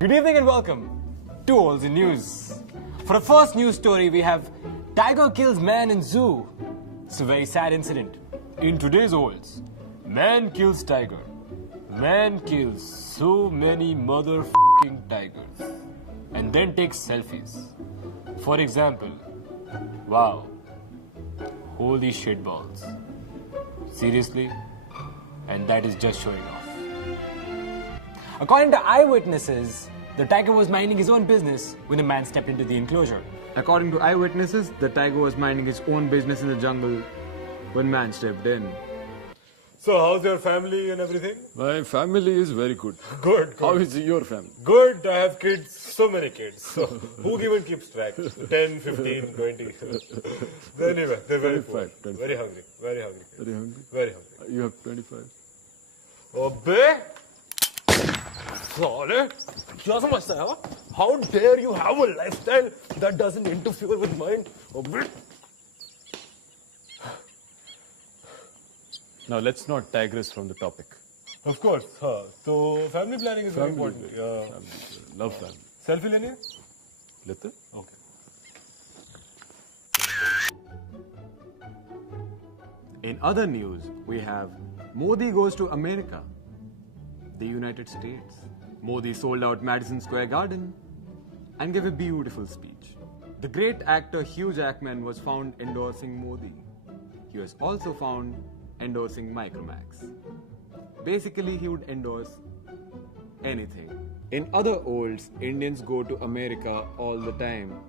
Good evening and welcome to Olds in News. For the first news story, we have Tiger kills man in zoo. It's a very sad incident. In today's Olds, man kills tiger. Man kills so many motherfucking tigers and then takes selfies. For example, wow, holy shitballs. Seriously? And that is just showing off. According to eyewitnesses, the tiger was minding his own business when the man stepped into the enclosure. According to eyewitnesses, the tiger was minding his own business in the jungle when man stepped in. So how's your family and everything? My family is very good. Good. How is your family? Good. I have kids, so many kids. So who even keeps track? 10, 15, 20. Anyway, they're very poor. 25, 25. Very hungry. Very hungry. Very hungry? Very hungry. You have 25. Obey? Sorry? क्या समझता है? How dare you have a lifestyle that doesn't interfere with mine? Obey? Now let's not digress from the topic. Of course. So family planning is very important. Family. Love family. Selfie लेनी है? लेते? Okay. In other news, we have Modi goes to America, the United States. Modi sold out Madison Square Garden and gave a beautiful speech. The great actor Hugh Jackman was found endorsing Modi. He was also found endorsing Micromax. Basically, he would endorse anything. In other olds, Indians go to America all the time.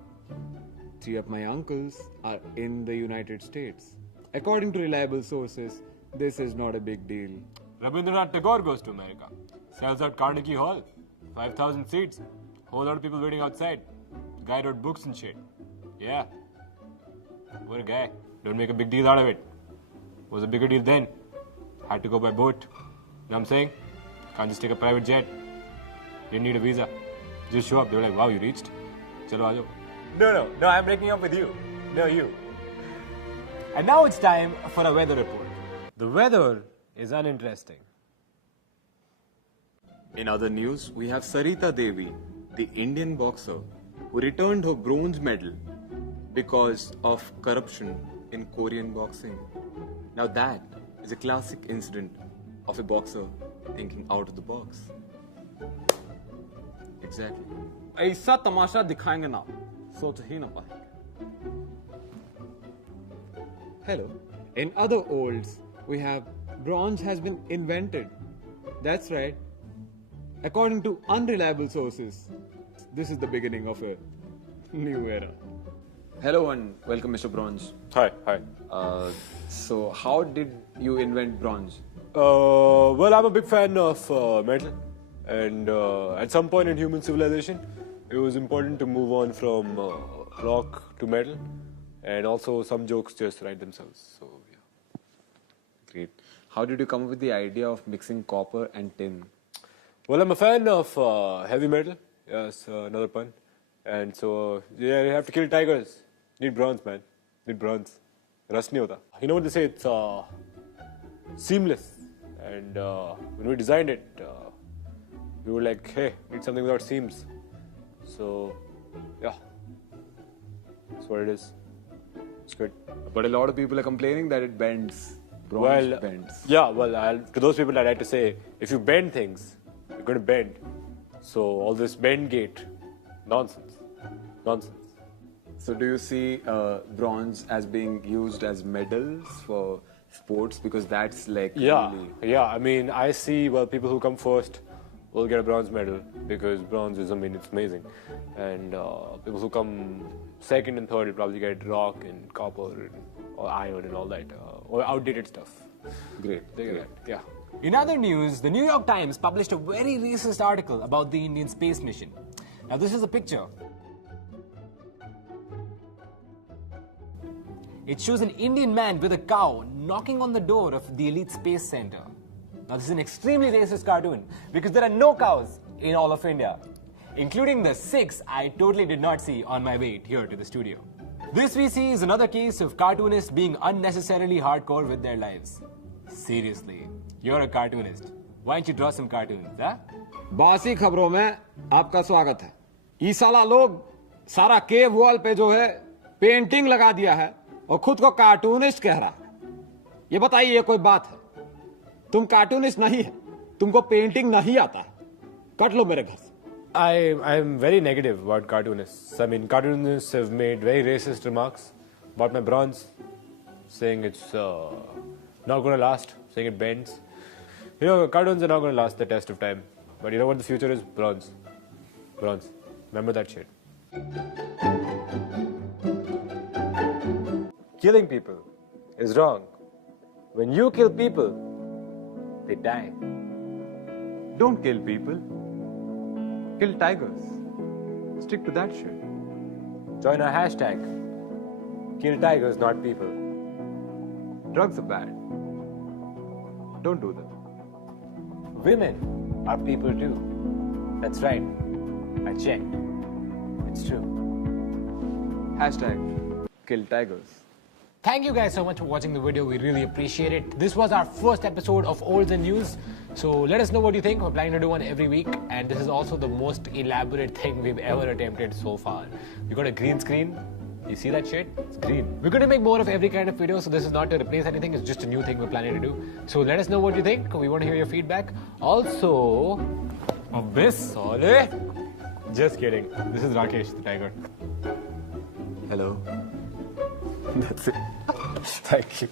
Three of my uncles are in the United States. According to reliable sources, this is not a big deal. Rabindranath Tagore goes to America. Sells out Carnegie Hall. 5,000 seats. Whole lot of people waiting outside. Guy wrote books and shit. Yeah. What a guy. Don't make a big deal out of it. Was a bigger deal then. Had to go by boat. You know what I'm saying? Can't just take a private jet. Didn't need a visa. Just show up. They were like, wow, you reached? Chalo, aajo. No, I'm breaking up with you. No, you. And now it's time for a weather report. The weather is uninteresting. In other news, we have Sarita Devi, the Indian boxer, who returned her bronze medal because of corruption in Korean boxing. Now that is a classic incident of a boxer thinking out of the box. Exactly. ऐसा तमाशा दिखाएंगे ना सोच ही ना पाएंगे. Hello. In other olds, we have bronze has been invented. That's right. According to unreliable sources, this is the beginning of a new era. Hello and welcome, Mr. Bronze. Hi. So, how did you invent bronze? Well, I'm a big fan of metal, and at some point in human civilization, it was important to move on from rock to metal, and also some jokes just write themselves. So, yeah. Great. How did you come up with the idea of mixing copper and tin? Well, I'm a fan of heavy metal. Yes, another pun. And so, yeah, you have to kill tigers. Need bronze, man. Need bronze. Rust nahi hota. You know what they say? It's seamless. And when we designed it, we were like, hey, need something without seams. So, yeah. That's what it is. It's good. But a lot of people are complaining that it bends. Bronze bends. Yeah, well, to those people, I'd like to say, if you bend things, you're going to bend. So, all this bend gate, nonsense. So do you see bronze as being used as medals for sports? Because that's like really... I mean, I see, well, people who come first will get a bronze medal because bronze is, it's amazing. And people who come second and third will probably get rock and copper and, or iron and all that, or outdated stuff. Great. They get that, yeah. In other news, the New York Times published a very racist article about the Indian space mission. Now, this is a picture. It shows an Indian man with a cow knocking on the door of the Elite Space Center. Now, this is an extremely racist cartoon because there are no cows in all of India, including the 6 I totally did not see on my way here to the studio. This we see is another case of cartoonists being unnecessarily hardcore with their lives. Seriously, you're a cartoonist. Why don't you draw some cartoons, huh? बासी खबरों में आपका स्वागत है। ये साला लोग सारा केव वॉल पे जो है पेंटिंग लगा दिया है और खुद को कार्टूनिस्ट कह रहा है। ये बताइए, ये कोई बात है? तुम कार्टूनिस्ट नहीं है, तुमको पेंटिंग नहीं आता है। कट लो मेरे घर से। I'm very negative about cartoonists. I mean, cartoonists have made very racist remarks about my bronze, saying it's not going to last, saying it bends. You know, cartoons are not going to last the test of time. But you know what the future is? Bronze. Bronze. Remember that shit. Killing people is wrong. When you kill people, they die. Don't kill people. Kill tigers. Stick to that shit. Join our hashtag. Kill tigers, not people. Drugs are bad. Don't do them. Women are people too. That's right. I checked. It's true. Hashtag kill tigers. Thank you guys so much for watching the video. We really appreciate it. This was our first episode of Olds and News. So let us know what you think. We're planning to do one every week. And this is also the most elaborate thing we've ever attempted so far. We got a green screen. You see that shit? It's green. We're going to make more of every kind of video. So this is not to replace anything. It's just a new thing we're planning to do. So let us know what you think. We want to hear your feedback. Also, Abyss, Sole. Just kidding. This is Rakesh, the tiger. Hello. Thank you.